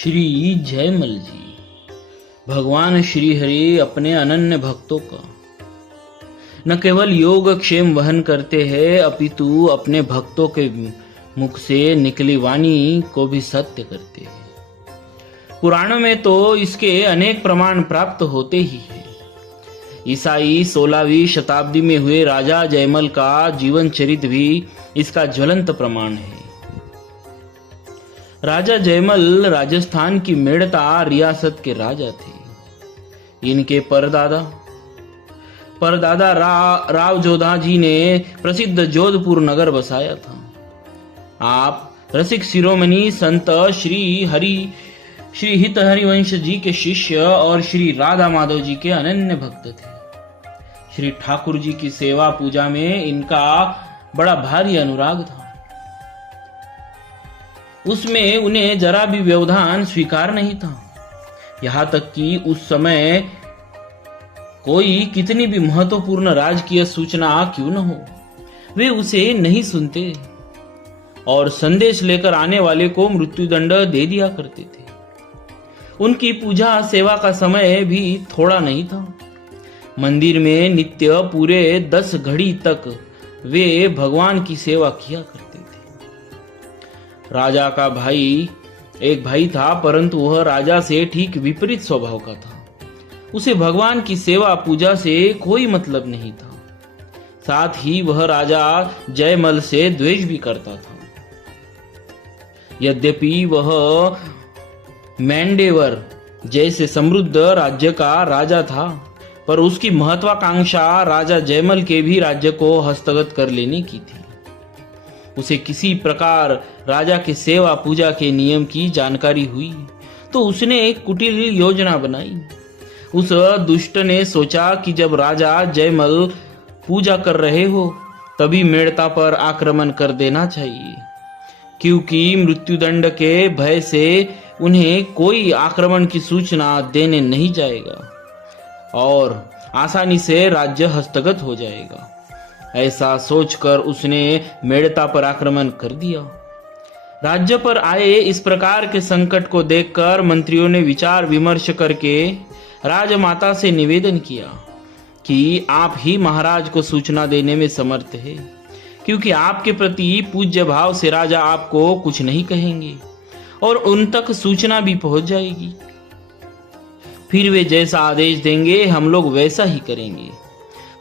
श्री जयमल जी भगवान श्री हरि अपने अनन्य भक्तों का न केवल योग क्षेम वहन करते हैं अपितु अपने भक्तों के मुख से निकली वाणी को भी सत्य करते हैं। पुराणों में तो इसके अनेक प्रमाण प्राप्त होते ही हैं। ईसाई 16वीं शताब्दी में हुए राजा जयमल का जीवन चरित्र भी इसका ज्वलंत प्रमाण है। राजा जयमल राजस्थान की मेड़ता रियासत के राजा थे। इनके परदादा राव जोधा जी ने प्रसिद्ध जोधपुर नगर बसाया था। आप रसिक शिरोमणि संत श्री हित हरिवंश जी के शिष्य और श्री राधा माधव जी के अनन्य भक्त थे। श्री ठाकुर जी की सेवा पूजा में इनका बड़ा भारी अनुराग था। उसमें उन्हें जरा भी व्यवधान स्वीकार नहीं था। यहां तक कि उस समय कोई कितनी भी महत्वपूर्ण राजकीय सूचना क्यों न हो, वे उसे नहीं सुनते और संदेश लेकर आने वाले को मृत्युदंड दे दिया करते थे। उनकी पूजा सेवा का समय भी थोड़ा नहीं था। मंदिर में नित्य पूरे 10 घड़ी तक वे भगवान की सेवा किया करते थे। राजा का एक भाई था, परंतु वह राजा से ठीक विपरीत स्वभाव का था। उसे भगवान की सेवा पूजा से कोई मतलब नहीं था। साथ ही वह राजा जयमल से द्वेष भी करता था। यद्यपि वह मैंडेवर जैसे समृद्ध राज्य का राजा था, पर उसकी महत्वाकांक्षा राजा जयमल के भी राज्य को हस्तगत कर लेने की थी। उसे किसी प्रकार राजा के सेवा पूजा के नियम की जानकारी हुई तो उसने एक कुटिल योजना बनाई। उस दुष्ट ने सोचा कि जब राजा जयमल पूजा कर रहे हो तभी मेड़ता पर आक्रमण कर देना चाहिए, क्योंकि मृत्युदंड के भय से उन्हें कोई आक्रमण की सूचना देने नहीं जाएगा और आसानी से राज्य हस्तगत हो जाएगा। ऐसा सोचकर उसने मेड़ता पर आक्रमण कर दिया। राज्य पर आए इस प्रकार के संकट को देखकर मंत्रियों ने विचार विमर्श करके राजमाता से निवेदन किया कि आप ही महाराज को सूचना देने में समर्थ है, क्योंकि आपके प्रति पूज्य भाव से राजा आपको कुछ नहीं कहेंगे और उन तक सूचना भी पहुंच जाएगी। फिर वे जैसा आदेश देंगे हम लोग वैसा ही करेंगे।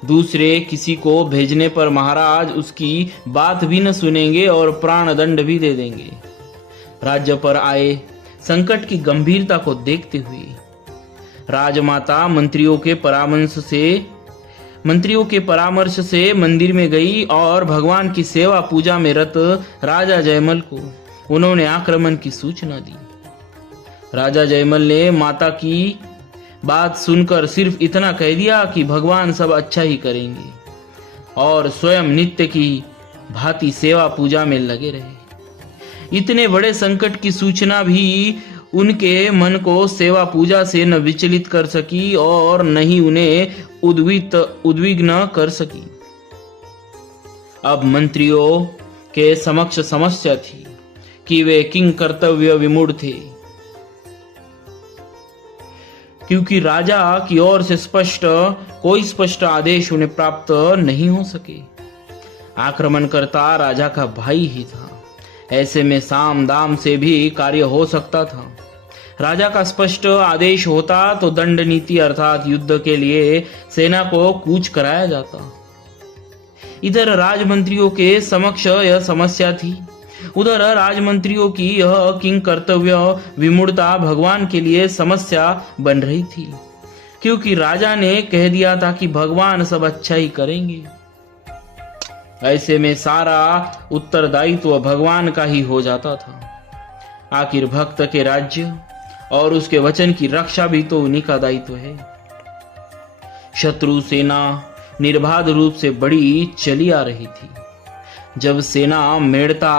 दूसरे किसी को भेजने पर महाराज उसकी बात भी न सुनेंगे और प्राण दंड भी दे देंगे। राज्य पर आए संकट की गंभीरता को देखते हुए राजमाता मंत्रियों के परामर्श से मंदिर में गई और भगवान की सेवा पूजा में रत राजा जयमल को उन्होंने आक्रमण की सूचना दी। राजा जयमल ने माता की बात सुनकर सिर्फ इतना कह दिया कि भगवान सब अच्छा ही करेंगे और स्वयं नित्य की भांति सेवा पूजा में लगे रहे। इतने बड़े संकट की सूचना भी उनके मन को सेवा पूजा से न विचलित कर सकी और न ही उन्हें उद्विग्न कर सकी। अब मंत्रियों के समक्ष समस्या थी कि वे किंग कर्तव्य विमूढ़ थे, क्योंकि राजा की ओर से कोई स्पष्ट आदेश उन्हें प्राप्त नहीं हो सके। आक्रमणकर्ता राजा का भाई ही था। ऐसे में साम दाम से भी कार्य हो सकता था। राजा का स्पष्ट आदेश होता तो दंड नीति अर्थात युद्ध के लिए सेना को कूच कराया जाता। इधर राजमंत्रियों के समक्ष यह समस्या थी, उधर राजमंत्रियों की यह किंग कर्तव्य विमूढ़ता भगवान के लिए समस्या बन रही थी, क्योंकि राजा ने कह दिया था कि भगवान सब अच्छा ही करेंगे। ऐसे में सारा उत्तरदायित्व भगवान का ही हो जाता था। आखिर भक्त के राज्य और उसके वचन की रक्षा भी तो उन्हीं का दायित्व है। शत्रु सेना निर्बाध रूप से बड़ी चली आ रही थी। जब सेना मेड़ता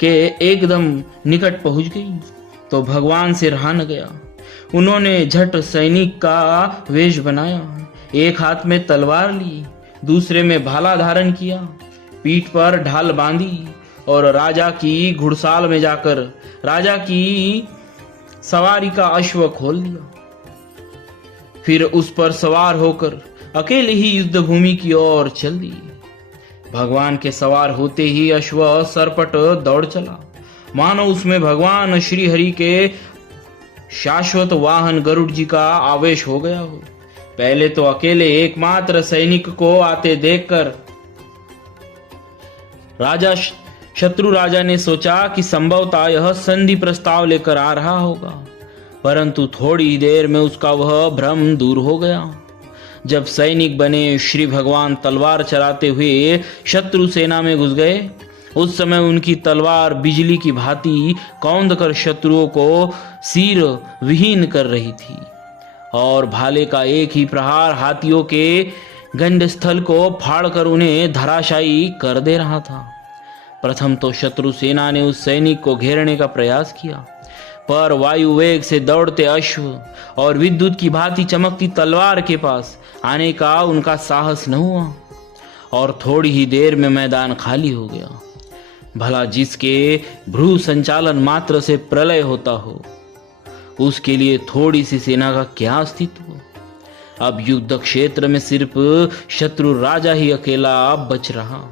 के एकदम निकट पहुंच गई तो भगवान से रहा न गया। उन्होंने झट सैनिक का वेश बनाया, एक हाथ में तलवार ली, दूसरे में भाला धारण किया, पीठ पर ढाल बांधी और राजा की घुड़साल में जाकर राजा की सवारी का अश्व खोल दिया। फिर उस पर सवार होकर अकेले ही युद्ध भूमि की ओर चल दिए। भगवान के सवार होते ही अश्व सरपट दौड़ चला, मानो उसमें भगवान श्री हरि के शाश्वत वाहन गरुड़ जी का आवेश हो गया हो। पहले तो अकेले एकमात्र सैनिक को आते देखकर राजा शत्रु राजा ने सोचा कि संभवतः यह संधि प्रस्ताव लेकर आ रहा होगा, परंतु थोड़ी देर में उसका वह भ्रम दूर हो गया। जब सैनिक बने श्री भगवान तलवार चलाते हुए शत्रु सेना में घुस गए, उस समय उनकी तलवार बिजली की भांति कौंध कर शत्रुओं को सिर विहीन कर रही थी और भाले का एक ही प्रहार हाथियों के गंडस्थल को फाड़कर उन्हें धराशायी कर दे रहा था। प्रथम तो शत्रु सेना ने उस सैनिक को घेरने का प्रयास किया, पर वायु वेग से दौड़ते अश्व और विद्युत की भांति चमकती तलवार के पास आने का उनका साहस न हुआ और थोड़ी ही देर में मैदान खाली हो गया। भला जिसके भ्रू संचालन मात्र से प्रलय होता हो, उसके लिए थोड़ी सी सेना का क्या अस्तित्व। अब युद्ध क्षेत्र में सिर्फ शत्रु राजा ही अकेला बच रहा।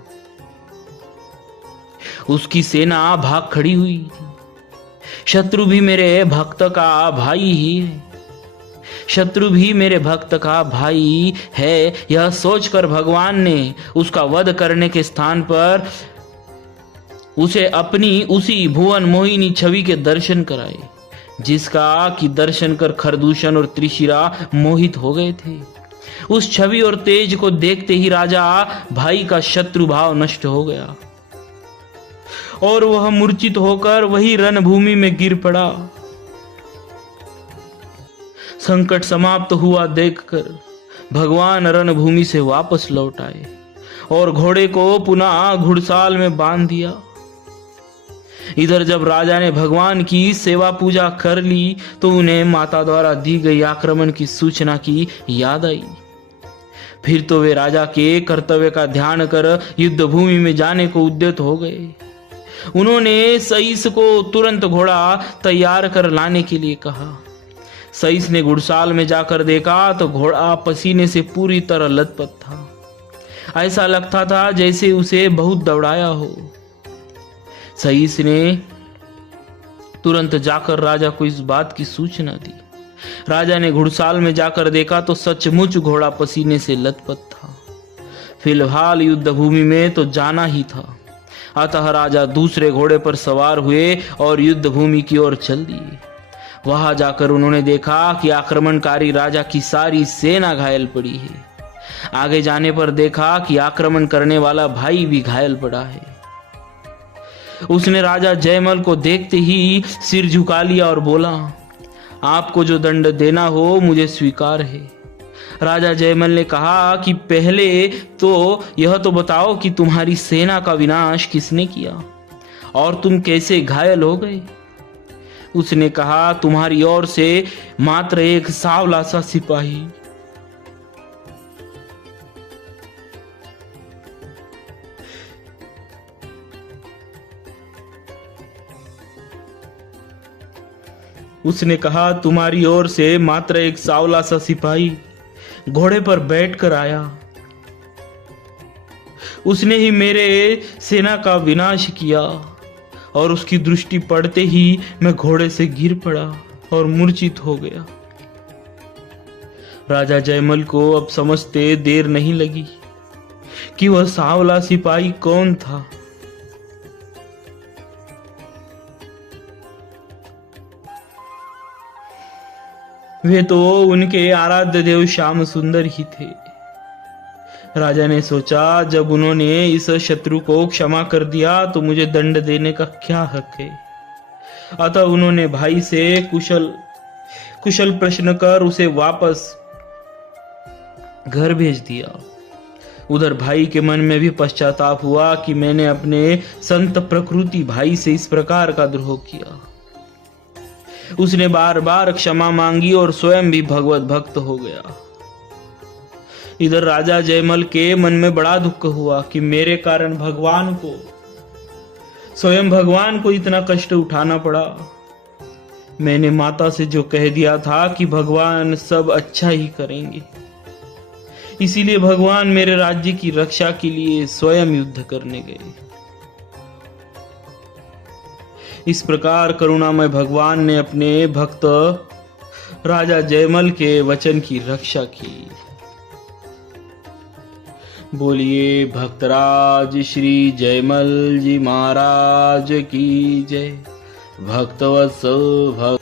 उसकी सेना भाग खड़ी हुई थी। शत्रु भी मेरे भक्त का भाई ही है, शत्रु भी मेरे भक्त का भाई है। यह सोचकर भगवान ने उसका वध करने के स्थान पर उसे अपनी उसी भुवन मोहिनी छवि के दर्शन कराए, जिसका कि दर्शन कर खरदूषण और त्रिशिरा मोहित हो गए थे। उस छवि और तेज को देखते ही राजा भाई का शत्रु भाव नष्ट हो गया और वह मूर्छित होकर वही रणभूमि में गिर पड़ा। संकट समाप्त हुआ देखकर भगवान रणभूमि से वापस लौट आए और घोड़े को पुनः घुड़साल में बांध दिया। इधर जब राजा ने भगवान की सेवा पूजा कर ली तो उन्हें माता द्वारा दी गई आक्रमण की सूचना की याद आई। फिर तो वे राजा के कर्तव्य का ध्यान कर युद्ध भूमि में जाने को उद्यत हो गए। उन्होंने सईस को तुरंत घोड़ा तैयार कर लाने के लिए कहा। सईस ने घुड़साल में जाकर देखा तो घोड़ा पसीने से पूरी तरह लथपथ था। ऐसा लगता था जैसे उसे बहुत दौड़ाया हो। सईस ने तुरंत जाकर राजा को इस बात की सूचना दी। राजा ने घुड़साल में जाकर देखा तो सचमुच घोड़ा पसीने से लथपथ था। फिलहाल युद्ध भूमि में तो जाना ही था, अतः राजा दूसरे घोड़े पर सवार हुए और युद्ध भूमि की ओर चल दिए। वहां जाकर उन्होंने देखा कि आक्रमणकारी राजा की सारी सेना घायल पड़ी है। आगे जाने पर देखा कि आक्रमण करने वाला भाई भी घायल पड़ा है। उसने राजा जयमल को देखते ही सिर झुका लिया और बोला, आपको जो दंड देना हो मुझे स्वीकार है। राजा जयमल ने कहा कि पहले तो यह तो बताओ कि तुम्हारी सेना का विनाश किसने किया और तुम कैसे घायल हो गए। उसने कहा, तुम्हारी ओर से मात्र एक सांवला सा सिपाही। उसने कहा, तुम्हारी ओर से मात्र एक सांवला सा सिपाही घोड़े पर बैठकर आया। उसने ही मेरे सेना का विनाश किया और उसकी दृष्टि पड़ते ही मैं घोड़े से गिर पड़ा और मूर्छित हो गया। राजा जयमल को अब समझते देर नहीं लगी कि वह सांवला सिपाही कौन था। वे तो उनके आराध्य देव श्याम सुंदर ही थे। राजा ने सोचा, जब उन्होंने इस शत्रु को क्षमा कर दिया तो मुझे दंड देने का क्या हक है। अतः उन्होंने भाई से कुशल प्रश्न कर उसे वापस घर भेज दिया। उधर भाई के मन में भी पश्चाताप हुआ कि मैंने अपने संत प्रकृति भाई से इस प्रकार का द्रोह किया। उसने बार बार क्षमा मांगी और स्वयं भी भगवत भक्त हो गया। इधर राजा जयमल के मन में बड़ा दुख हुआ कि मेरे कारण स्वयं भगवान को इतना कष्ट उठाना पड़ा। मैंने माता से जो कह दिया था कि भगवान सब अच्छा ही करेंगे, इसीलिए भगवान मेरे राज्य की रक्षा के लिए स्वयं युद्ध करने गए। इस प्रकार करुणामय भगवान ने अपने भक्त राजा जयमल के वचन की रक्षा की। बोलिए भक्तराज श्री जयमल जी महाराज की जय। भक्तवत्सल भक्त